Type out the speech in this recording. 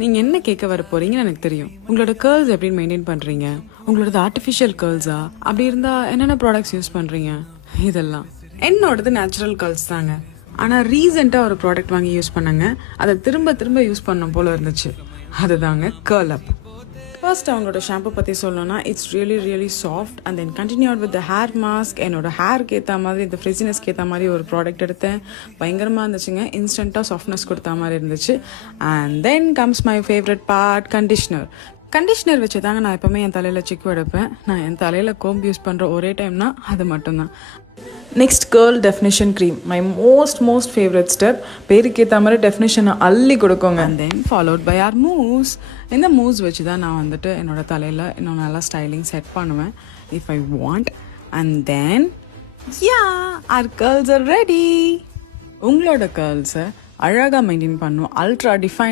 நீங்கள் என்ன கேட்க வர போறீங்கன்னு எனக்கு தெரியும். உங்களோட கேர்ள்ஸ் எப்படி மெயின்டைன் பண்ணுறீங்க, உங்களோடது ஆர்டிஃபிஷியல் கேர்ள்ஸா, அப்படி இருந்தால் என்னென்ன ப்ராடக்ட்ஸ் யூஸ் பண்ணுறீங்க, இதெல்லாம். என்னோடது நேச்சுரல் கேர்ள்ஸ் தாங்க. ஆனால் ரீசெண்டாக ஒரு ப்ராடக்ட் வாங்கி யூஸ் பண்ணாங்க, அதை திரும்ப திரும்ப யூஸ் பண்ண போல இருந்துச்சு. அதுதாங்க கேர்ள் அப். ஃபர்ஸ்ட் அவங்களோட ஷாம்பு பற்றி சொல்லணும்னா it's really soft. And then continue with the hair mask. என்னோட ஹேருக்கு ஏற்ற மாதிரி, இந்த ஃப்ரிஸினஸ்க்கு ஏற்ற மாதிரி ஒரு ப்ராடக்ட் எடுத்தேன். பயங்கரமாக இருந்துச்சுங்க. இன்ஸ்டண்ட்டாக சாஃப்ட்னஸ் கொடுத்த மாதிரி இருந்துச்சு. And then comes my favourite part, conditioner. Conditioner வச்சு தாங்க நான் எப்போவுமே என் தலையில் சிக்கு எடுப்பேன். நான் என் தலையில் கோம்பு யூஸ் பண்ணுற ஒரே டைம்னா அது மட்டும்தான். Next girl definition cream, my most favourite step. பேருக்கு ஏற்ற மாதிரி டெஃபினிஷனை அள்ளி கொடுக்குங்க. And then followed by our moves. இந்த மூவ்ஸ் வச்சு தான் நான் வந்துட்டு என்னோடய தலையில் இன்னும் நல்லா ஸ்டைலிங் செட் பண்ணுவேன் if I want. And then our girls are ready. உங்களோட கேர்ள்ஸை அழகாக மெயின்டைன் பண்ணும் அல்ட்ரா டிஃபைன்